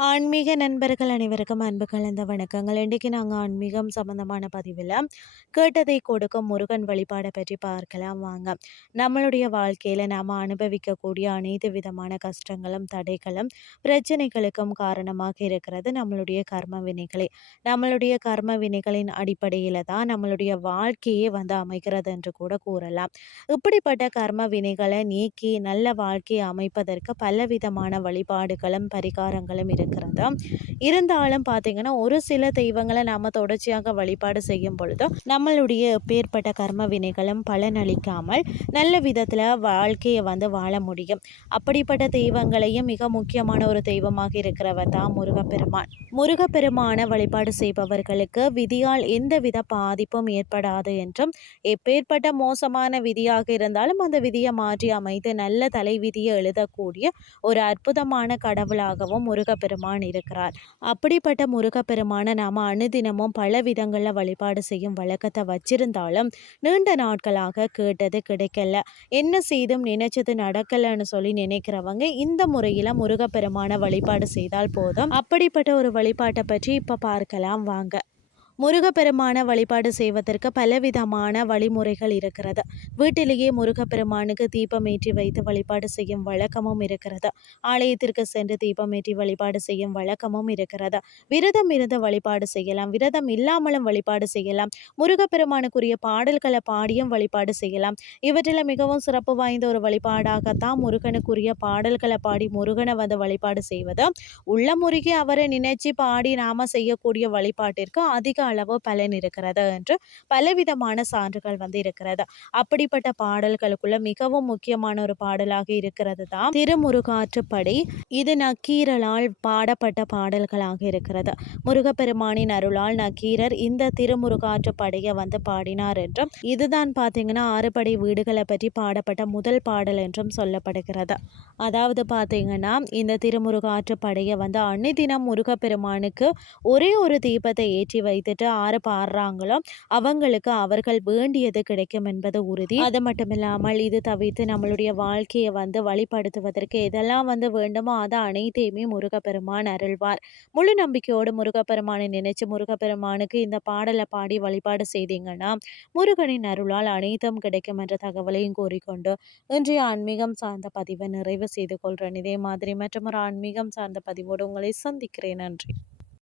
啊，ஆன்மீக நண்பர்கள் அனைவருக்கும் அன்பு கலந்த வணக்கங்கள். இன்றைக்கு நாங்கள் ஆன்மீகம் சம்பந்தமான பதிவில் கேட்டதை கொடுக்கும் முருகன் வழிபாடை பற்றி பார்க்கலாம் வாங்க. நம்மளுடைய வாழ்க்கையில் நாம் அனுபவிக்கக்கூடிய அனைத்து விதமான கஷ்டங்களும் தடைகளும் பிரச்சனைகளுக்கும் காரணமாக இருக்கிறது நம்மளுடைய கர்ம வினைகளே. நம்மளுடைய கர்ம வினைகளின் அடிப்படையில் தான் நம்மளுடைய வாழ்க்கையே வந்து அமைகிறது என்று கூட கூறலாம். இப்படிப்பட்ட கர்ம வினைகளை நீக்கி நல்ல வாழ்க்கையை அமைப்பதற்கு பலவிதமான வழிபாடுகளும் பரிகாரங்களும் இருக்கு. இருக்கிறது இருந்தாலும் பார்த்தீங்கன்னா ஒரு சில தெய்வங்களை நாம் தொடர்ச்சியாக வழிபாடு செய்யும் பொழுது நம்மளுடைய பேர்பட்ட கர்ம வினைகளும் பலனளிக்காமல் நல்ல விதத்தில் வாழ்க்கையை வந்து வாழ முடியும். அப்படிப்பட்ட தெய்வங்களையும் மிக முக்கியமான ஒரு தெய்வமாக இருக்கிறவர் தான் முருகப்பெருமான். முருகப்பெருமான வழிபாடு செய்பவர்களுக்கு விதியால் எந்தவித பாதிப்பும் ஏற்படாது என்றும் எப்பேற்பட்ட மோசமான விதியாக இருந்தாலும் அந்த விதியை மாற்றி அமைத்து நல்ல தலை விதியை எழுதக்கூடிய ஒரு அற்புதமான கடவுளாகவும் முருகப்பெருமான் பெருமான் இருக்கிறார். அப்படிப்பட்ட முருகப்பெருமானை நாம் அனுதினமும் பல விதங்களில் வழிபாடு செய்யும் வழக்கத்தை வச்சிருந்தாலும் நீண்ட நாட்களாக கேட்டது கிடைக்கல. என்ன செய்தும் நினைச்சது நடக்கலைன்னு சொல்லி நினைக்கிறவங்க இந்த முறையில் முருகப்பெருமான வழிபாடு செய்தால் போதும். அப்படிப்பட்ட ஒரு வழிபாட்டை பற்றி இப்போ பார்க்கலாம். வாங்க. முருகப்பெருமான வழிபாடு செய்வதற்கு பலவிதமான வழிமுறைகள் இருக்கிறது. வீட்டிலேயே முருகப்பெருமானுக்கு தீபம் ஏற்றி வைத்து வழிபாடு செய்யும் வழக்கமும் இருக்கிறது. ஆலயத்திற்கு சென்று தீபம் ஏற்றி வழிபாடு செய்யும் வழக்கமும் இருக்கிறது. விரதம் இருந்து வழிபாடு செய்யலாம். விரதம் இல்லாமலும் வழிபாடு செய்யலாம். முருகப்பெருமானுக்குரிய பாடல்களை பாடியும் வழிபாடு செய்யலாம். இவற்றில் மிகவும் சிறப்பு வாய்ந்த ஒரு வழிபாடாகத்தான் முருகனுக்குரிய பாடல்களை பாடி முருகனை வந்து வழிபாடு செய்வது. உள்ள முருகி அவரை நினைச்சு பாடி நாம செய்யக்கூடிய வழிபாட்டிற்கு அதிக அளவு பலன் இருக்கிறது என்று பலவிதமான சான்றுகள் வந்து இருக்கிறது. அப்படிப்பட்ட பாடல்களுக்குள்ள மிகவும் முக்கியமான ஒரு பாடலாக இருக்கிறது தான் திருமுருகாற்றுப்படை. இது நக்கீரலால் பாடப்பட்ட பாடல்களாக இருக்கிறது. முருகப்பெருமானின் அருளால் நக்கீரர் இந்த திருமுருகாற்று படையை வந்து பாடினார் என்றும் இதுதான் பார்த்தீங்கன்னா ஆறுபடை வீடுகளை பற்றி பாடப்பட்ட முதல் பாடல் என்றும் சொல்லப்படுகிறது. அதாவது பார்த்தீங்கன்னா இந்த திருமுருகாற்று படையை வந்து அன்னிதினம் முருகப்பெருமானுக்கு ஒரே ஒரு தீபத்தை ஏற்றி வைத்துட்டு வந்துட்டு ஆறு பாடுறாங்களோ அவங்களுக்கு அவர்கள் வேண்டியது கிடைக்கும் என்பது உறுதி. அது மட்டும் இல்லாமல் இது தவிர்த்து நம்மளுடைய வாழ்க்கையை வந்து வழிபடுத்துவதற்கு எதெல்லாம் வந்து வேண்டுமோ அது அனைத்தையுமே முருகப்பெருமான் அருள்வார். முழு நம்பிக்கையோடு முருகப்பெருமானை நினைச்சு முருகப்பெருமானுக்கு இந்த பாடலை பாடி வழிபாடு செய்தீங்கன்னா முருகனின் அருளால் அனைத்தும் கிடைக்கும் என்ற தகவலையும் கூறிக்கொண்டு இன்றைய ஆன்மீகம் சார்ந்த பதிவை நிறைவு செய்து கொள்கிறேன் இதே மாதிரி மற்றும் ஒரு ஆன்மீகம் சார்ந்த பதிவோடு உங்களை சந்திக்கிறேன். நன்றி.